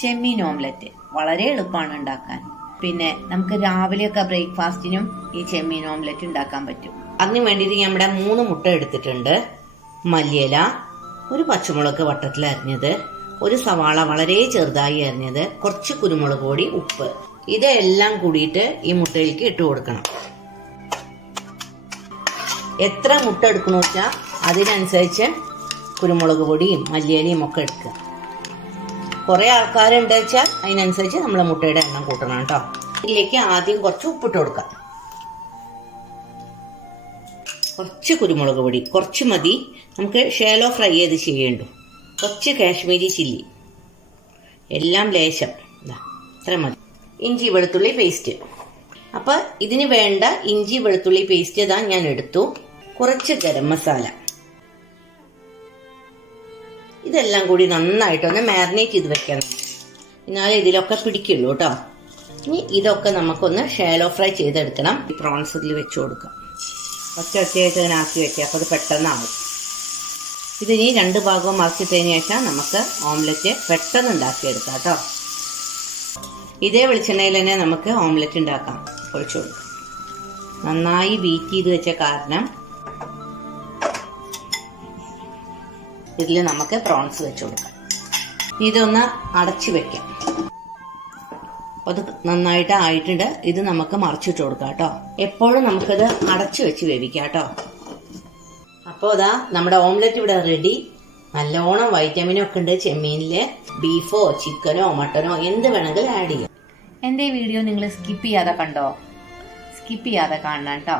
ചെമ്മീൻ omelette വളരെ എളുപ്പമാണ് ഉണ്ടാക്കാൻ. പിന്നെ നമുക്ക് രാവിലെയൊക്കെ ബ്രേക്ക്ഫാസ്റ്റിനും ഈ ചെമ്മീൻ ഓംലെറ്റ് ഉണ്ടാക്കാൻ പറ്റും. അതിന് വേണ്ടിയിട്ട് നമ്മുടെ 3 മുട്ട എടുത്തിട്ടുണ്ട്, മല്ലിയില, ഒരു പച്ചമുളക് വട്ടത്തിൽ അരിഞ്ഞത്, ഒരു സവാള വളരെ ചെറുതായി അരിഞ്ഞത്, കുറച്ച് കുരുമുളക് പൊടി, ഉപ്പ്, ഇതെല്ലാം കൂടിയിട്ട് ഈ മുട്ടയിലേക്ക് ഇട്ട് കൊടുക്കണം. എത്ര മുട്ട എടുക്കണമെന്ന് വെച്ചാൽ അതിനനുസരിച്ച് കുരുമുളക് പൊടിയും മല്ലിയിലയും ഒക്കെ എടുക്കുക. കുറെ ആൾക്കാരുണ്ട് വെച്ചാൽ അതിനനുസരിച്ച് നമ്മൾ മുട്ടയുടെ എണ്ണം കൂട്ടണം കേട്ടോ. ഇതിലേക്ക് ആദ്യം കുറച്ച് ഉപ്പിട്ട് കൊടുക്കാം, കുറച്ച് കുരുമുളക് പൊടി, കുറച്ച് മതി, നമുക്ക് ഷാലോ ഫ്രൈ ചെയ്ത് ചെയ്യേണ്ടു, കുറച്ച് കാശ്മീരി ചില്ലി, എല്ലാം ലേശം, ഇത്ര മതി. ഇഞ്ചി വെളുത്തുള്ളി പേസ്റ്റ്, അപ്പൊ ഇതിന് വേണ്ട ഇഞ്ചി വെളുത്തുള്ളി പേസ്റ്റ് ഇതാ ഞാൻ എടുത്തു. കുറച്ച് ഗരം മസാല, ഇതെല്ലാം കൂടി നന്നായിട്ടൊന്ന് മാരിനേറ്റ് ചെയ്ത് വെക്കണം, എന്നാലേ ഇതിലൊക്കെ പിടിക്കുള്ളൂ കേട്ടോ. ഇനി ഇതൊക്കെ നമുക്കൊന്ന് ഷാലോ ഫ്രൈ ചെയ്തെടുക്കണം. ഈ പ്രോൺസ് ഇതിൽ വെച്ച് കൊടുക്കാം, ഒറ്റയായിട്ട് ഇങ്ങനെ ആക്കി വെക്കുക, അപ്പോൾ അത് പെട്ടെന്നാവും. ഇതിനി 2 ഭാഗവും മറിച്ചിട്ടതിന് ശേഷം നമുക്ക് ഓംലെറ്റ് പെട്ടെന്ന് ഉണ്ടാക്കിയെടുക്കാം കേട്ടോ. ഇതേ വെളിച്ചെണ്ണയിൽ തന്നെ നമുക്ക് ഓംലെറ്റ് ഉണ്ടാക്കാം. ഒഴിച്ചു കൊടുക്കാം, നന്നായി ബീറ്റ് ചെയ്ത് വെച്ച കാരണം ഇതിൽ നമുക്ക് പ്രോൺസ് വെച്ച് കൊടുക്കാം. ഇതൊന്ന് അടച്ചു വെക്കാം. അത് നന്നായിട്ട് ആയിട്ടുണ്ട്. ഇത് നമുക്ക് മറിച്ചിട്ട് കൊടുക്കാം കേട്ടോ. എപ്പോഴും നമുക്കത് അടച്ചു വെച്ച് വേവിക്കാം കേട്ടോ. അപ്പോൾ അതാ നമ്മുടെ ഓംലെറ്റ് ഇവിടെ റെഡി. നല്ലോണം വൈറ്റമിനും ഒക്കെ ഉണ്ട് ചെമ്മീനില്. ബീഫോ ചിക്കനോ മട്ടനോ എന്ത് വേണമെങ്കിലും ആഡ് ചെയ്യാം. എൻ്റെ വീഡിയോ നിങ്ങൾ സ്കിപ്പ് ചെയ്യാതെ കണ്ടോ? സ്കിപ്പ് ചെയ്യാതെ കാണണം കേട്ടോ.